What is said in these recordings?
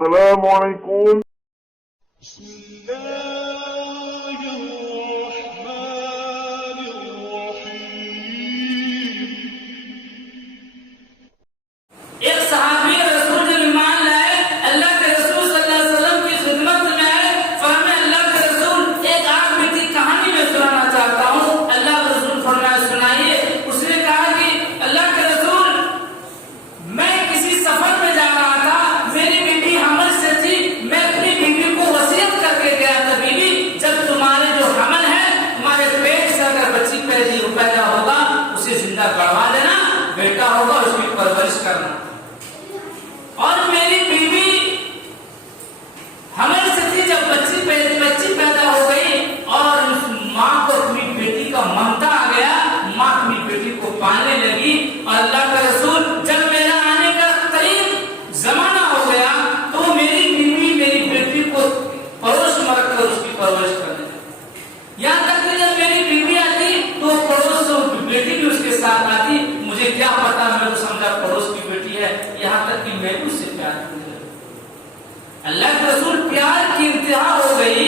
السلام علیکم. ایک صحابی رسول جب ایمان لائے، اللہ کے رسول صلی اللہ علیہ وسلم کی خدمت میں آئے، فرمایا اللہ کے رسول ایک آگ میں کی کہانی میں سنانا چاہتا ہوں. اللہ کے رسول فرمایا سنائیے. اس نے کہا کہ اللہ کے رسول میں کسی سفر میں جا رہا تھا، میری بیوی حمل سے تھی، میں اپنی بیوی کو وصیت کر کے گیا تھا، بیوی جب تمہارے جو حمل ہے، تمہارے پیٹ سے اگر بچی پیدا ہوگا اسے زندہ کروا دینا، بیٹا ہوگا اس کی پرورش کرنا. اور میری بیوی حمل سے تھی، جب بچی پیدا ہو گئی اور اس ماں کو اپنی بیٹی کا ممتا آ گیا، ماں اپنی بیٹی کو پالنے لگی. اور اللہ کا رسول جب میرا آنے کا قریب زمانہ ہو گیا تو میری بیوی میری بیٹی کو پڑوس میں رکھ کر اس کی پرورش کرنے لگی. یہاں تک کہ جب میری بیوی آتی تو پڑوس بیٹی بھی اس کے ساتھ آتی. مجھے کیا پتا، میں تو سمجھا پڑوس کی بیٹی ہے، یہاں تک کہ میں بھی اس سے پیار کرنے لگا. اللہ کے رسول پیار کی انتہا ہو گئی،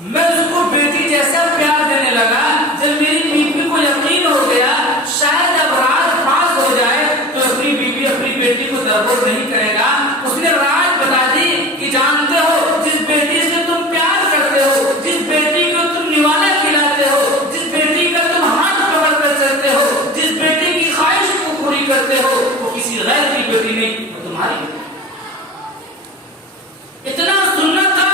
میں اس کو بیٹی جیسا پیار دینے لگا. جب میری بیوی کو یقین ہو گیا شاید اب راز فاش ہو جائے تو اپنی بیوی اپنی بیٹی کو درگور نہیں کرے گا، اس نے راز بتا دی کہ جانتے ہو جس بیٹی سے تم پیار کرتے ہو، جس بیٹی کو تم نوالا کھلاتے ہو، جس بیٹی کا تم ہاتھ پکڑ کر چلتے ہو، جس بیٹی کی خواہش کو پوری کرتے ہو، وہ کسی غیر کی بیٹی نہیں، وہ تمہاری بیٹی. اتنا سننا تھا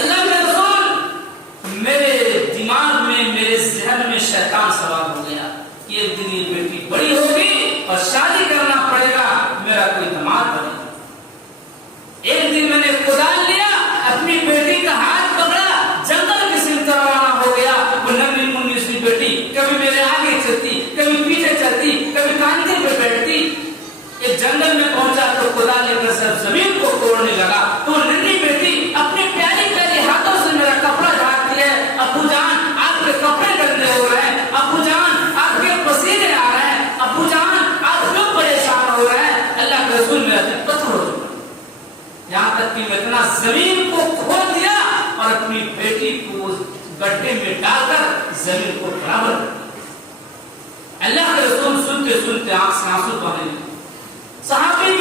اللہ کے رسول. میرے دماغ میں میرے ذہن میں شیطان سوار ہو گیا کہ ایک دن یہ بیٹی بڑی ہوگی اور شادی کرنا پڑے گا، میرا کوئی دماغ بنے گا. ایک دن میں نے کدال لیا، اپنی بیٹی کا ہاتھ پکڑا، جنگل کی سمت روانہ ہو گیا. وہ ننھی منھی سی بیٹی کبھی میرے آگے چلتی، کبھی پیچھے چلتی، کبھی کاندھے پہ بیٹھتی. ایک جنگل میں پہنچا تو کدال لے کر سب زمین کو توڑنے لگا. تو ننھی بیٹی اپنے پیاری پیاری ہاتھوں سے میرا کپڑا ڈھانکتی ہے، ابو جان آپ کے کپڑے گندے ہو رہے ہیں، ابو جان آپ کے پسینے آ رہے ہیں، ابو جان آپ کیوں پریشان ہو رہے ہیں. اللہ کے رسول میرا دل پتھر ہو چکا. یہاں تک کہ میں اتنا زمین کو کھود دیا اور اپنی بیٹی کو گڈھے میں ڈال کر زمین کو برابر کر دیا. اللہ کے رسول سنتے سنتے آنکھ سے آنسو بہنے لگے. صحابی